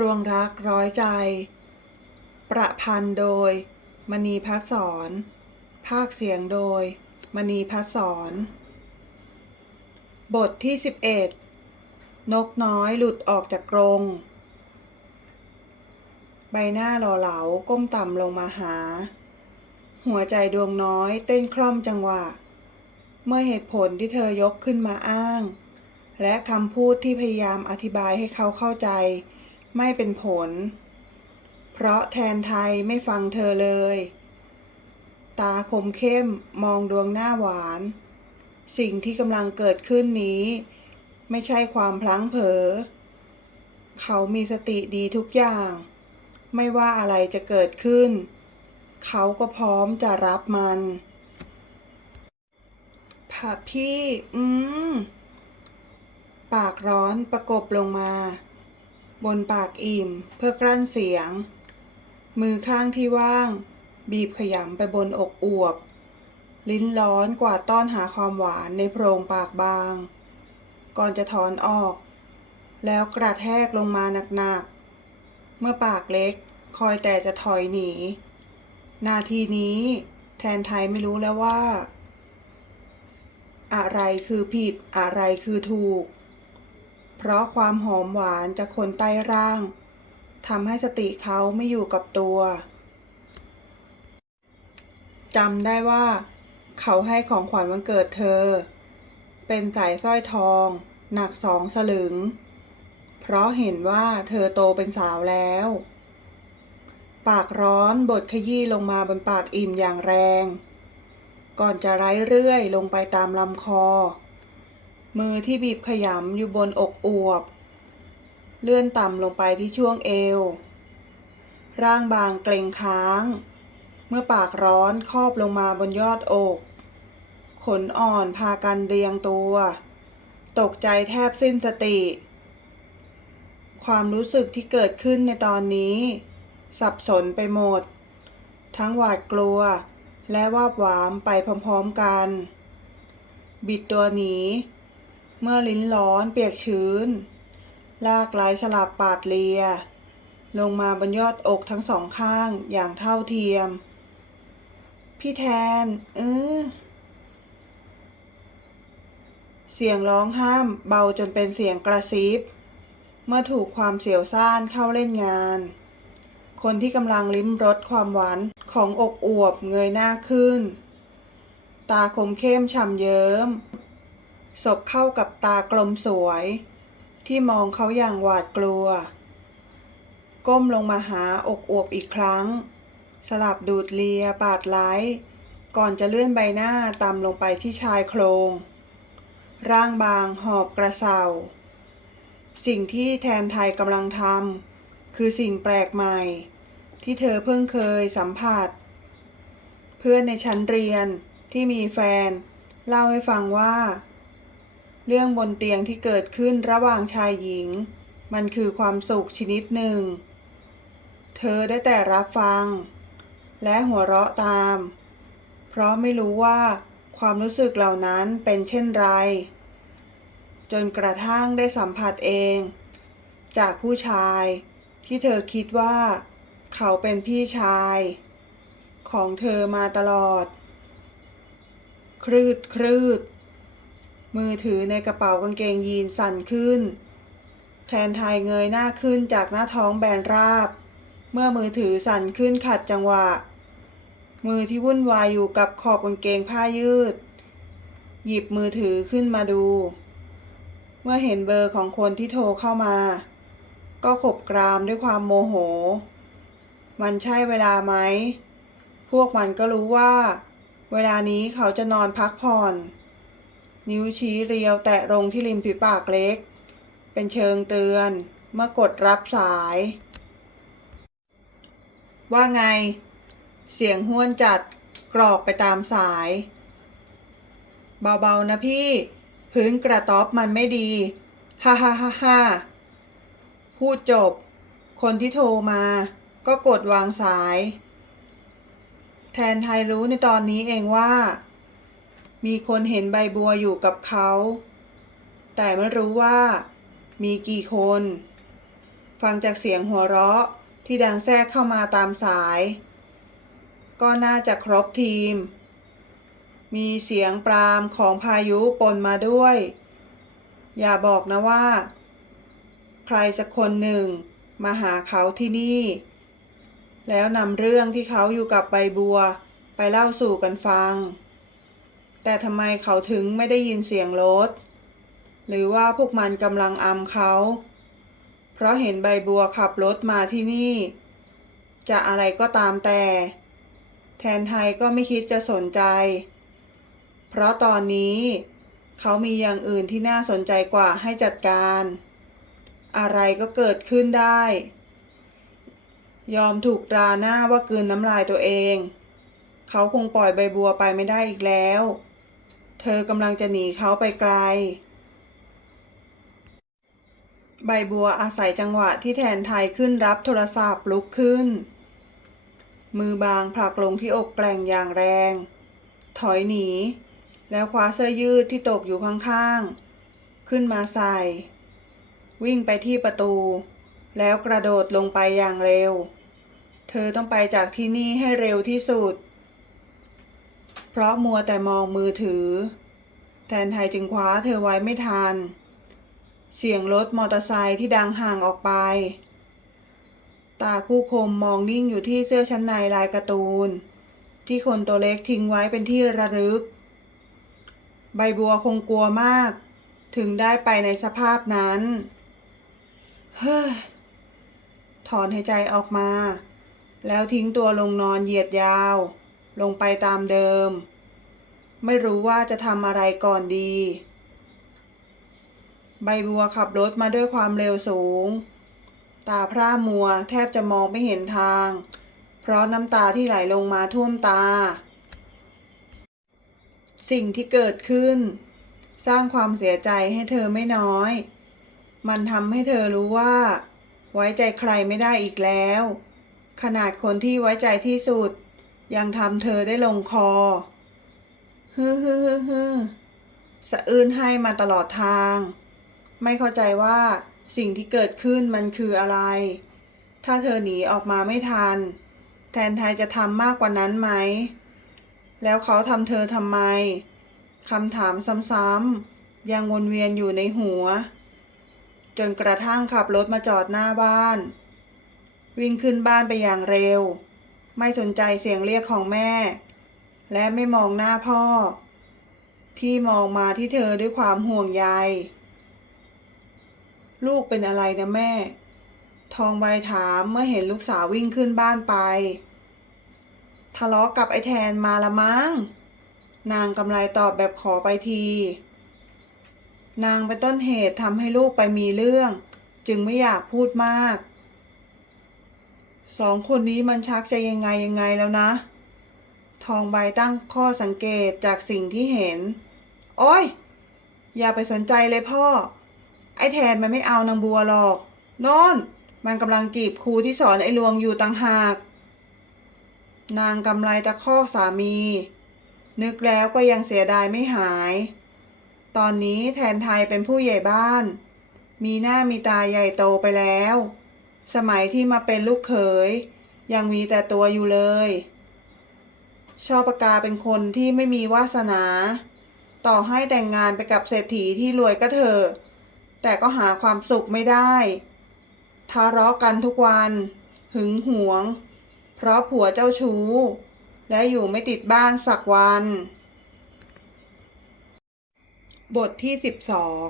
รวงรักร้อยใจ ประพันธ์โดย มณีพัฒสอนภาคเสียงโดย มณีพัฒสอนบทที่ 11 นกน้อยหลุดออกจากกรง ใบหน้าหล่อเหลาก้มต่ำลงมาหา หัวใจดวงน้อยเต้นคล่อมจังหวะ เมื่อเหตุผลที่เธอยกขึ้นมาอ้าง และคำพูดที่พยายามอธิบายให้เขาเข้าใจ ไม่เป็นผล เพราะแทนไทยไม่ฟังเธอเลย ตาคมเข้มมองดวงหน้าหวาน สิ่งที่กำลังเกิดขึ้นนี้ ไม่ใช่ความพลั้งเผลอ เขามีสติดีทุกอย่าง ไม่ว่าอะไรจะเกิดขึ้น เขาก็พร้อมจะรับมันผ่ะพี่ อืม ปากร้อนประกบลงมา บนปากอิ่มเพื่อกลั้นเสียง มือข้างที่ว่าง บีบขยำไปบนอกอวบ ลิ้นร้อนกว่าต้อนหาความหวานในโพรงปากบาง ก่อนจะถอนออก แล้วกระแทกลงมาหนักๆ เมื่อปากเล็กคอยแต่จะถอยหนี นาทีนี้แทนไทยไม่รู้แล้วว่า อะไรคือผิดอะไรคือถูก เพราะความหอมหวานจากคนใต้ร่างทำให้สติเขาไม่อยู่กับตัวจำได้ว่า เขาให้ของขวัญวันเกิดเธอ เป็นสายสร้อยทอง หนักสองสลึง เพราะเห็นว่าเธอโตเป็นสาวแล้ว ปากร้อนบดขยี้ลงมาบนปากอิ่มอย่างแรง ก่อนจะไร้เรื่อยลงไปตามลำคอ มือที่บีบขยำอยู่บนอกอวบ เลื่อนต่ำลงไปที่ช่วงเอว ร่างบางเกร็งค้าง เมื่อปากร้อนครอบลงมาบนยอดอก ขนอ่อนพากันเรียงตัว ตกใจแทบสิ้นสติ ความรู้สึกที่เกิดขึ้นในตอนนี้ สับสนไปหมด ทั้งหวาดกลัว และวาบหวามไปพร้อมๆกัน บิดตัวหนี เมื่อลิ้นร้อนเปียกชื้น ลากไหลสลับปาดเลีย ลงมาบนยอดอกทั้งสองข้างอย่างเท่าเทียม พี่แทน เออ เสียงร้องห้ามเบาจนเป็นเสียงกระซิบ เมื่อถูกความเสียวซ่านเข้าเล่นงาน คนที่กำลังลิ้มรสความหวานของอกอวบเงยหน้าขึ้น ตาคมเข้มฉ่ำเยิ้ม ศบเข้ากับตากลมสวย ที่มองเขาอย่างหวาดกลัว ก้มลงมาหาอกอวบอีกครั้ง สลับดูดเลียปาดไล้ก่อนจะเลื่อนใบหน้าต่ำลงไปที่ชายโครง ร่างบางหอบกระเซาสิ่งที่แทนไทยกำลังทำคือสิ่งแปลกใหม่ ที่เธอเพิ่งเคยสัมผัส เพื่อนในชั้นเรียนที่มีแฟน เล่าให้ฟังว่า เรื่องบนเตียงที่เกิดขึ้นระหว่างชายหญิง มันคือความสุขชนิดหนึ่ง เธอได้แต่รับฟัง และหัวเราะตาม เพราะไม่รู้ว่าความรู้สึกเหล่านั้นเป็นเช่นไร จนกระทั่งได้สัมผัสเอง จากผู้ชายที่เธอคิดว่า เขาเป็นพี่ชาย ของเธอมาตลอด ครืดครืด มือถือในกระเป๋ากางเกงยีนสั่นขึ้น แทนไทยเงยหน้าขึ้นจากหน้าท้องแบนราบ เมื่อมือถือสั่นขึ้นขัดจังหวะ มือที่วุ่นวายอยู่กับขอบกางเกงผ้ายืด หยิบมือถือขึ้นมาดู เมื่อเห็นเบอร์ของคนที่โทรเข้ามา ก็ขบกรามด้วยความโมโห มันใช่เวลาไหม พวกมันก็รู้ว่า เวลานี้เขาจะนอนพักผ่อน นิ้วชี้เรียวแตะลงที่ริมฝีปากเล็ก เป็นเชิงเตือน เมื่อกดรับสาย ว่าไง เสียงห้วนจัดกรอกไปตามสาย เบา ๆ นะพี่ พื้นกระต๊อบมันไม่ดี ฮ่าฮ่าฮ่าฮ่าพูดจบ คนที่โทรมาก็กดวางสาย แทนไทยรู้ในตอนนี้เองว่า มีคนเห็นใบบัวอยู่กับเขา แต่ไม่รู้ว่า มีกี่คน ฟังจากเสียงหัวเราะที่ดังแทรกเข้ามาตามสาย ก็น่าจะครบทีม มีเสียงปรามของพายุปนมาด้วย อย่าบอกนะว่า ใครสักคนหนึ่งมาหาเขาที่นี่ แล้วนำเรื่องที่เขาอยู่กับใบบัวไปเล่าสู่กันฟัง แต่ทำไมเขาถึงไม่ได้ยินเสียงรถ หรือว่าพวกมันกำลังอำเขา เพราะเห็นใบบัวขับรถมาที่นี่ จะอะไรก็ตามแต่ แทนไทยก็ไม่คิดจะสนใจ เพราะตอนนี้ เขามีอย่างอื่นที่น่าสนใจกว่าให้จัดการ อะไรก็เกิดขึ้นได้ ยอมถูกตราหน้าว่ากืนน้ำลายตัวเองเขาคงปล่อยใบบัวไปไม่ได้อีกแล้ว เธอกำลังจะหนีเขาไปไกล ใบบัวอาศัยจังหวะที่แทนไทยขึ้นรับโทรศัพท์ลุกขึ้น มือบางผลักลงที่อกแกล่งอย่างแรง ถอยหนี แล้วคว้าเสื้อยืดที่ตกอยู่ข้างๆ ขึ้นมาใส่ วิ่งไปที่ประตู แล้วกระโดดลงไปอย่างเร็ว เธอต้องไปจากที่นี่ให้เร็วที่สุด เพราะมัวแต่มองมือถือ แทนไทยจึงคว้าเธอไว้ไม่ทัน เสียงรถมอเตอร์ไซค์ที่ดังห่างออกไป ตาคู่คมมองนิ่งอยู่ที่เสื้อชั้นในลายการ์ตูน ที่คนตัวเล็กทิ้งไว้เป็นที่ระลึก ใบบัวคงกลัวมาก ถึงได้ไปในสภาพนั้น เฮ้ย ถอนหายใจออกมา แล้วทิ้งตัวลงนอนเหยียดยาว ลงไปตามเดิม ไม่รู้ว่าจะทำอะไรก่อนดี ใบบัวขับรถมาด้วยความเร็วสูง ตาพร่ามัวแทบจะมองไม่เห็นทาง เพราะน้ำตาที่ไหลลงมาท่วมตา สิ่งที่เกิดขึ้น สร้างความเสียใจให้เธอไม่น้อย มันทำให้เธอรู้ว่า ไว้ใจใครไม่ได้อีกแล้ว ขนาดคนที่ไว้ใจที่สุด ยังทำเธอได้ลงคอฮึฮึฮึฮึสะอื้นให้มาตลอดทาง ไม่เข้าใจว่าสิ่งที่เกิดขึ้นมันคืออะไร ถ้าเธอหนีออกมาไม่ทัน แทนไทยจะทำมากกว่านั้นไหม แล้วเขาทำเธอทำไมคำถามซ้ำๆยังวนเวียนอยู่ในหัว จนกระทั่งขับรถมาจอดหน้าบ้าน วิ่งขึ้นบ้านไปอย่างเร็ว ไม่สนใจเสียงเรียกของแม่ และไม่มองหน้าพ่อ ที่มองมาที่เธอด้วยความห่วงใย ลูกเป็นอะไรนะแม่ ทองใบถามเมื่อเห็นลูกสาววิ่งขึ้นบ้านไป ทะเลาะกับไอ้แทนมาละมั้ง นางกำไรตอบแบบขอไปที นางเป็นต้นเหตุทำให้ลูกไปมีเรื่อง จึงไม่อยากพูดมาก สองคนนี้มันชักจะยังไงยังไงแล้วนะ ทองใบตั้งข้อสังเกตจากสิ่งที่เห็น โอ้ย อย่าไปสนใจเลยพ่อ ไอ้แทนมันไม่เอานางบัวหรอกนอนมันกำลังจีบครูที่สอนไอ้ลวงอยู่ต่างหาก นางกำไรตะคอกสามี นึกแล้วก็ยังเสียดายไม่หาย ตอนนี้แทนไทยเป็นผู้ใหญ่บ้าน มีหน้ามีตาใหญ่โตไปแล้ว สมัยที่มาเป็นลูกเขย ยังมีแต่ตัวอยู่เลย ชอบประกาเป็นคนที่ไม่มีวาสนา ต่อให้แต่งงานไปกับเศรษฐีที่รวยก็เถอะ แต่ก็หาความสุขไม่ได้ทะเลาะกันทุกวัน หึงหวง เพราะผัวเจ้าชู้ และอยู่ไม่ติดบ้านสักวัน บทที่สิบสอง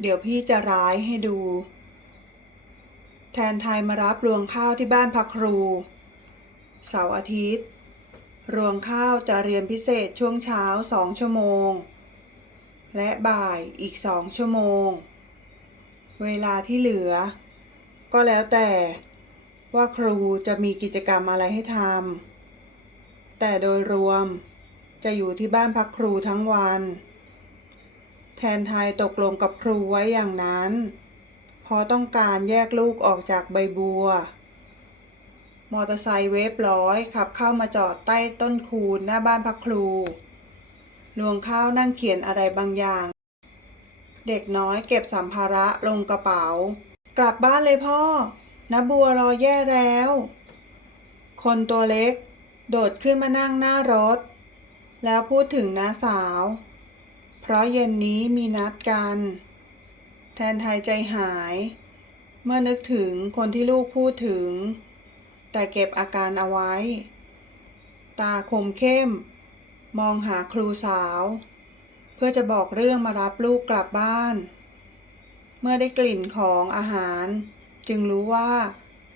เดี๋ยวพี่จะร้ายให้ดู แทนไทยมารับรวงข้าวที่บ้านพักครู เสาร์อาทิตย์ รวงข้าวจะเรียนพิเศษช่วงเช้าสองชั่วโมง และบ่ายอีกสองชั่วโมง เวลาที่เหลือ ก็แล้วแต่ว่าครูจะมีกิจกรรมอะไรให้ทำแต่โดยรวมจะอยู่ที่บ้านพักครูทั้งวัน แทนไทยตกลงกับครูไว้อย่างนั้น พราะต้องการแยกลูกออกจากใบบัว มอเตอร์ไซค์เวฟร้อยขับเข้ามาจอดใต้ต้นคูนหน้าบ้านพักครู ลวงข้าวนั่งเขียนอะไรบางอย่าง เด็กน้อยเก็บสัมภาระลงกระเป๋า กลับบ้านเลยพ่อนะบัวรอแย่แล้ว คนตัวเล็ก โดดขึ้นมานั่งหน้ารถ แล้วพูดถึงน้าสาว เพราะเย็นนี้มีนัดกัน แทนไทยใจหาย เมื่อนึกถึงคนที่ลูกพูดถึง แต่เก็บอาการเอาไว้ ตาคมเข้ม มองหาครูสาว เพื่อจะบอกเรื่องมารับลูกกลับบ้าน เมื่อได้กลิ่นของอาหาร จึงรู้ว่า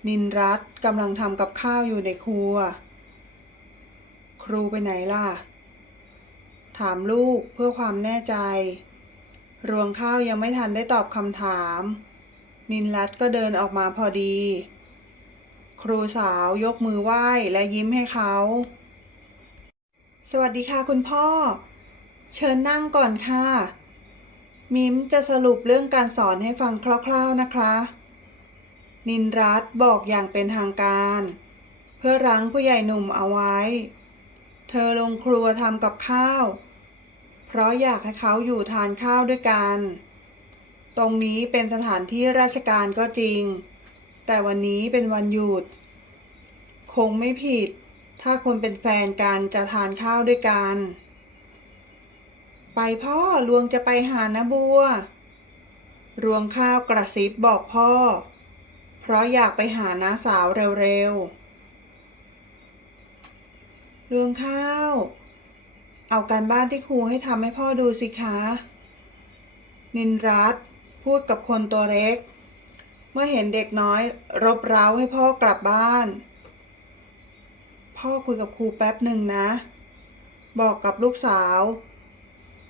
นินรัตกำลังทำกับข้าวอยู่ในครัว ครูไปไหนล่ะ ถามลูกเพื่อความแน่ใจ รวงข้าวยังไม่ทันได้ตอบคำถาม นินรัตก็เดินออกมาพอดี ครูสาวยกมือไหว้และยิ้มให้เขา สวัสดีค่ะคุณพ่อ เชิญนั่งก่อนค่ะ มิมจะสรุปเรื่องการสอนให้ฟังคร่าวๆนะคะ นินรัตบอกอย่างเป็นทางการ เพื่อรั้งผู้ใหญ่หนุ่มเอาไว้ เธอลงครัวทำกับข้าว เพราะอยากให้เขาอยู่ทานข้าวด้วยกัน ตรงนี้เป็นสถานที่ราชการก็จริง แต่วันนี้เป็นวันหยุด คงไม่ผิด ถ้าคนเป็นแฟนกันจะทานข้าวด้วยกัน ไปพ่อลวงจะไปหานะบัว รวงข้าวกระซิบบอกพ่อ เพราะอยากไปหาน้าสาวเร็วๆรวงข้าว เอาการบ้านที่ครูให้ทำให้พ่อดูสิคะ นินรัตพูดกับคนตัวเล็ก เมื่อเห็นเด็กน้อย รบเร้าให้พ่อกลับบ้าน พ่อคุยกับครูแป๊บหนึ่งนะ บอกกับลูกสาว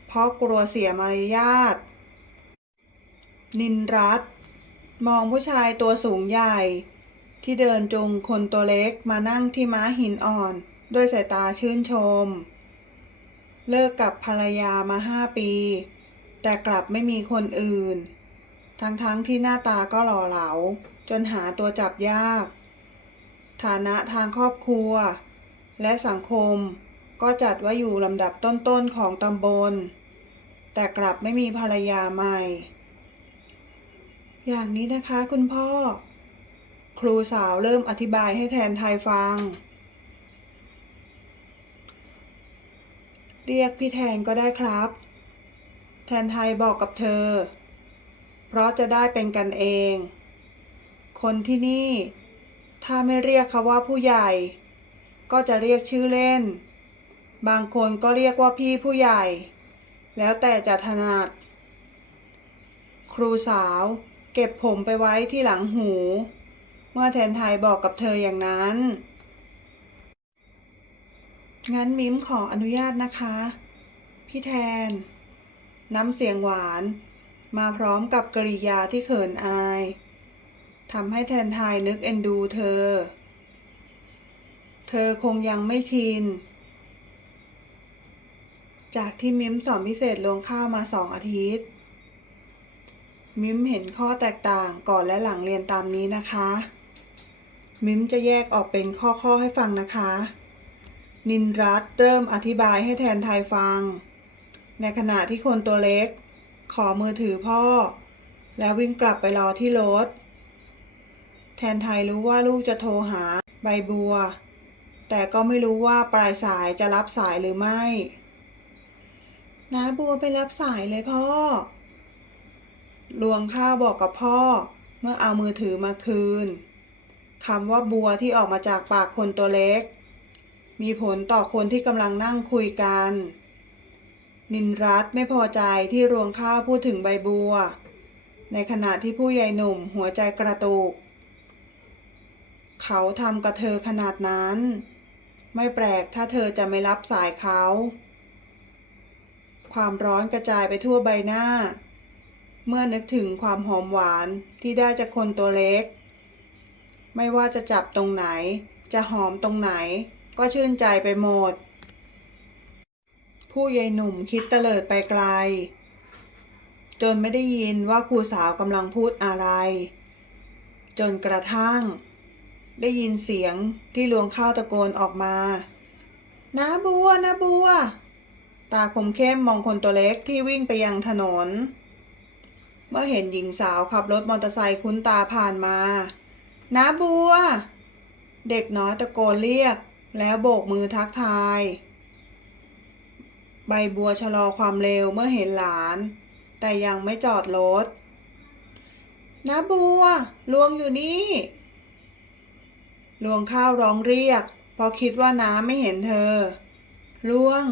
เพราะกลัวเสียมารยาท นินรัตมองผู้ชายตัวสูงใหญ่ ที่เดินจูงคนตัวเล็กมานั่งที่ม้าหินอ่อน ด้วยสายตาชื่นชม เลิกกับภรรยามาห้าปี แต่กลับไม่มีคนอื่น ทั้งๆทที่หน้าตาก็หล่อเหลา จนหาตัวจับยาก ฐานะทางครอบครัว และสังคมก็จัดว่าอยู่ลำดับต้นๆของตำบล แต่กลับไม่มีภรรยาใหม่ อย่างนี้นะคะคุณพ่อ ครูสาวเริ่มอธิบายให้แทนไทยฟัง เรียกพี่แทนก็ได้ครับ แทนไทยบอกกับเธอ เพราะจะได้เป็นกันเอง คนที่นี่ ถ้าไม่เรียกเขาว่าผู้ใหญ่ ก็จะเรียกชื่อเล่น บางคนก็เรียกว่าพี่ผู้ใหญ่ แล้วแต่จะถนัด ครูสาวเก็บผมไปไว้ที่หลังหู เมื่อแทนไทยบอกกับเธออย่างนั้น งั้นมิมขออนุญาตนะคะ พี่แทน น้ำเสียงหวาน มาพร้อมกับกริยาที่เขินอายทำให้แทนไทยนึกเอ็นดูเธอ เธอคงยังไม่ชิน จากที่มิมสอนพิเศษลงข้าวมาสองอาทิตย์ มิมเห็นข้อแตกต่างก่อนและหลังเรียนตามนี้นะคะ มิมจะแยกออกเป็นข้อๆให้ฟังนะคะ นินรัตเริ่มอธิบายให้แทนไทยฟัง ในขณะที่คนตัวเล็ก ขอมือถือพ่อ แล้ววิ่งกลับไปรอที่รถ แทนไทยรู้ว่าลูกจะโทรหาใบบัว แต่ก็ไม่รู้ว่าปลายสายจะรับสายหรือไม่น้าบัวไปรับสายเลยพ่อ ลวงข้าวบอกกับพ่อ เมื่อเอามือถือมาคืนคำว่าบัวที่ออกมาจากปากคนตัวเล็ก มีผลต่อคนที่กำลังนั่งคุยกัน นินรัตไม่พอใจที่รวงข้าวพูดถึงใบบัว ในขณะที่ผู้ใหญ่หนุ่มหัวใจกระตุก เขาทำกับเธอขนาดนั้น ไม่แปลกถ้าเธอจะไม่รับสายเขา ความร้อนกระจายไปทั่วใบหน้า เมื่อนึกถึงความหอมหวานที่ได้จากคนตัวเล็ก ไม่ว่าจะจับตรงไหนจะหอมตรงไหน ก็ชื่นใจไปหมด ผู้ใหญ่หนุ่มคิดเตลิดไปไกล จนไม่ได้ยินว่าครูสาวกำลังพูดอะไร จนกระทั่ง ได้ยินเสียงที่ลวงข้าวตะโกนออกมาน้าบัวน้าบัว ตาคมเข้มมองคนตัวเล็กที่วิ่งไปยังถนน เมื่อเห็นหญิงสาวขับรถมอเตอร์ไซค์คุ้นตาผ่านมาน้าบัว เด็กน้อยตะโกนเรียก แล้วโบกมือทักทาย ใบบัวชะลอความเร็วเมื่อเห็นหลาน แต่ยังไม่จอดรถน้าบัวลวงอยู่นี่ลวงข้าวร้องเรียกพราะคิดว่าน้าไม่เห็นเธอลวง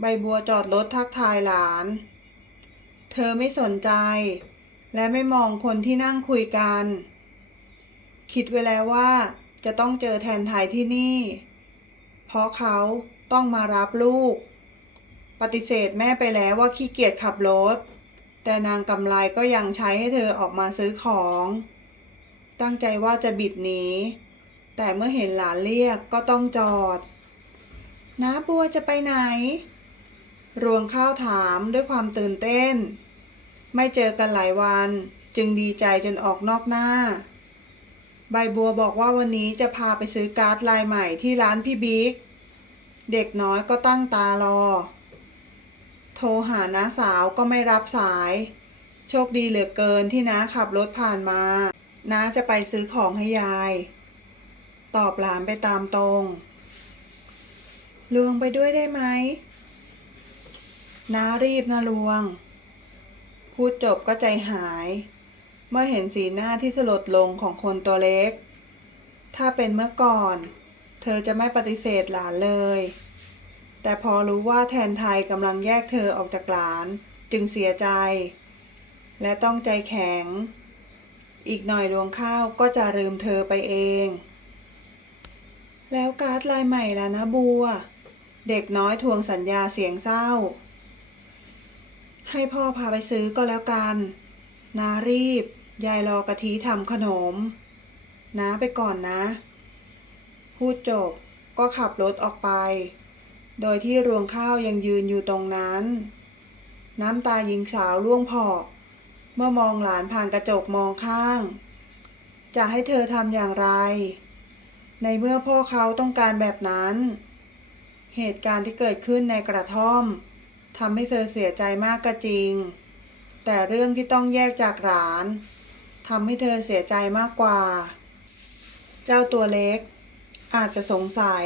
ใบบัวจอดรถทักทายหลาน เธอไม่สนใจ และไม่มองคนที่นั่งคุยกัน คิดไว้แล้วว่า จะต้องเจอแทนไทยที่นี่ เพราะเขาต้องมารับลูก ปฏิเสธแม่ไปแล้วว่าขี้เกียจขับรถ แต่นางกำไรก็ยังใช้ให้เธอออกมาซื้อของ ตั้งใจว่าจะบิดหนีแต่เมื่อเห็นหลานเรียกก็ต้องจอด น้าบัวจะไปไหน รวงข้าวถามด้วยความตื่นเต้น ไม่เจอกันหลายวันจึงดีใจจนออกนอกหน้า ใบบัวบอกว่าวันนี้จะพาไปซื้อการ์ดลายใหม่ที่ร้านพี่บิ๊ก เด็กน้อยก็ตั้งตารอ โทรหาน้าสาวก็ไม่รับสาย โชคดีเหลือเกินที่น้าขับรถผ่านมา น้าจะไปซื้อของให้ยาย ตอบหลานไปตามตรงลวงไปด้วยได้ไหมน้ารีบนะลวง พูดจบก็ใจหาย เมื่อเห็นสีหน้าที่สลดลงของคนตัวเล็ก ถ้าเป็นเมื่อก่อน เธอจะไม่ปฏิเสธหลานเลย แต่พอรู้ว่าแทนไทยกำลังแยกเธอออกจากหลานจึงเสียใจ และต้องใจแข็ง อีกหน่อยรวงข้าวก็จะลืมเธอไปเอง แล้วการ์ดลายใหม่ล่ะนะบัว เด็กน้อยทวงสัญญาเสียงเศร้า ให้พ่อพาไปซื้อก็แล้วกัน นารีบ ยายรอกะทิทำขนมน้าไปก่อนนะ พูดจบก็ขับรถออกไป โดยที่รวงข้าวยังยืนอยู่ตรงนั้น น้ำตาหญิงสาวร่วงผอเมื่อมองหลานผ่านกระจกมองข้าง จะให้เธอทำอย่างไร ในเมื่อพ่อเขาต้องการแบบนั้น เหตุการณ์ที่เกิดขึ้นในกระท่อมทำให้เธอเสียใจมากก็จริง แต่เรื่องที่ต้องแยกจากหลานทำให้เธอเสียใจมากกว่า เจ้าตัวเล็ก อาจจะสงสัย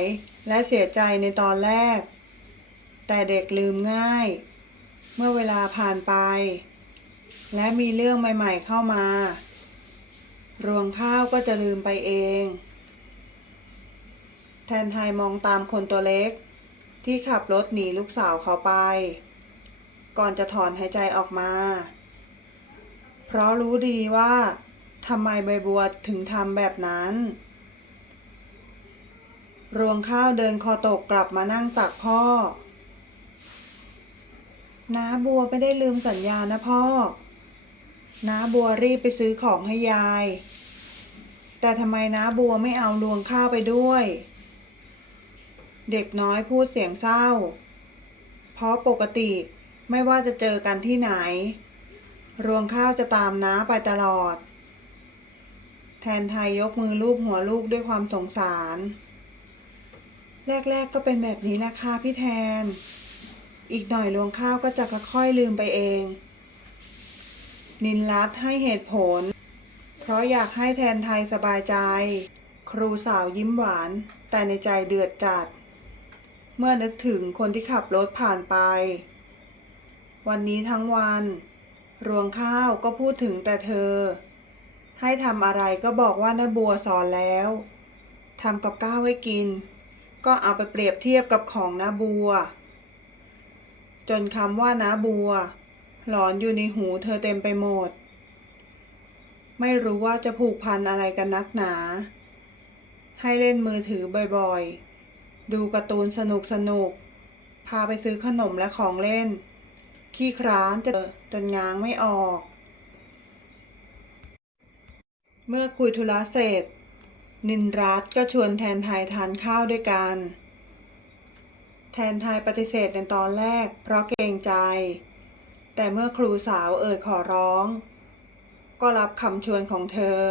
และเสียใจในตอนแรก แต่เด็กลืมง่าย เมื่อเวลาผ่านไป และมีเรื่องใหม่ๆเข้ามารวงข้าวก็จะลืมไปเอง แทนไทยมองตามคนตัวเล็ก ที่ขับรถหนีลูกสาวเขาไป ก่อนจะถอนหายใจออกมา เพราะรู้ดีว่าทำไมใบบัวถึงทำแบบนั้น รวงข้าวเดินคอตกกลับมานั่งตักพ่อ น้าบัวไม่ได้ลืมสัญญานะพ่อ น้าบัวรีบไปซื้อของให้ยาย แต่ทำไมน้าบัวไม่เอารวงข้าวไปด้วย เด็กน้อยพูดเสียงเศร้า เพราะปกติ ไม่ว่าจะเจอกันที่ไหน รวงข้าวจะตามน้าไปตลอด แทนไทยยกมือลูบหัวลูกด้วยความสงสาร แรกๆก็เป็นแบบนี้แหละค่ะพี่แทน อีกหน่อยรวงข้าวก็จะค่อยๆลืมไปเอง นินรัตให้เหตุผล เพราะอยากให้แทนไทยสบายใจ ครูสาวยิ้มหวาน แต่ในใจเดือดจัด เมื่อนึกถึงคนที่ขับรถผ่านไป วันนี้ทั้งวัน รวงข้าวก็พูดถึงแต่เธอ ให้ทำอะไรก็บอกว่าน้าบัวสอนแล้วทำกับข้าวให้กิน ก็เอาไปเปรียบเทียบกับของน้าบัว จนคำว่าน้าบัว หลอนอยู่ในหูเธอเต็มไปหมด ไม่รู้ว่าจะผูกพันอะไรกันนักหนา ให้เล่นมือถือบ่อยๆ ดูการ์ตูนสนุกสนุกๆพาไปซื้อขนมและของเล่น ขี้คร้านจะจนง้างไม่ออก เมื่อคุยธุระเสร็จ นินรัตก็ชวนแทนไทยทานข้าวด้วยกัน แทนไทยปฏิเสธในตอนแรก เพราะเกรงใจ แต่เมื่อครูสาวเอ่ยขอร้อง ก็รับคำชวนของเธอ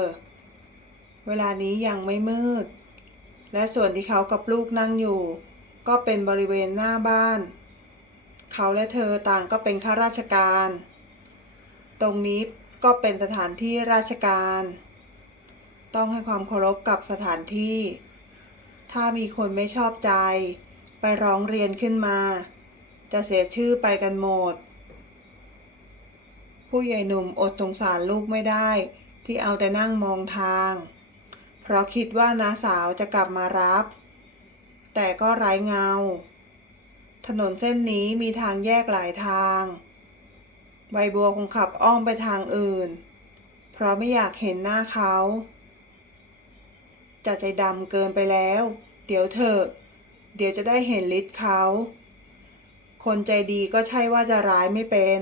เวลานี้ยังไม่มืด และส่วนที่เขากับลูกนั่งอยู่ ก็เป็นบริเวณหน้าบ้าน เขาและเธอต่างก็เป็นข้าราชการ ตรงนี้ก็เป็นสถานที่ราชการ ต้องให้ความเคารพกับสถานที่ ถ้ามีคนไม่ชอบใจ ไปร้องเรียนขึ้นมา จะเสียชื่อไปกันหมด ผู้ใหญ่หนุ่มอดสงสารลูกไม่ได้ ที่เอาแต่นั่งมองทาง เพราะคิดว่าน้าสาวจะกลับมารับ แต่ก็ไร้เงา ถนนเส้นนี้มีทางแยกหลายทาง ใบบัวคงขับอ้อมไปทางอื่น เพราะไม่อยากเห็นหน้าเขาจะใจดำเกินไปแล้ว เดี๋ยวเถอะ เดี๋ยวจะได้เห็นฤทธิ์เขา คนใจดีก็ใช่ว่าจะร้ายไม่เป็น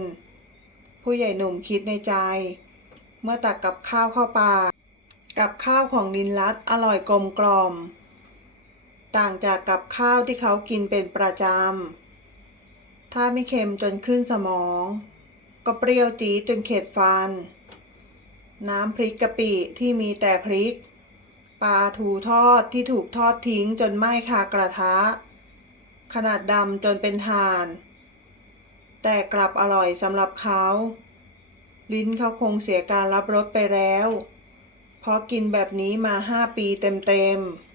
ผู้ใหญ่หนุ่มคิดในใจ เมื่อตักกับข้าวเข้าปาก กับข้าวของนินรัตอร่อยกลมกล่อม ต่างจากกับข้าวที่เขากินเป็นประจำ ถ้าไม่เค็มจนขึ้นสมอง ก็เปรี้ยวจี๊ดจนเข็ดฟัน น้ำพริกกะปิที่มีแต่พริก ปลาทูทอดที่ถูกทอดทิ้งจนไหม้คากระทะ ขนาดดำจนเป็นถ่าน แต่กลับอร่อยสำหรับเขา ลิ้นเขาคงเสียการรับรสไปแล้ว เพราะกินแบบนี้มาห้าปีเต็มๆ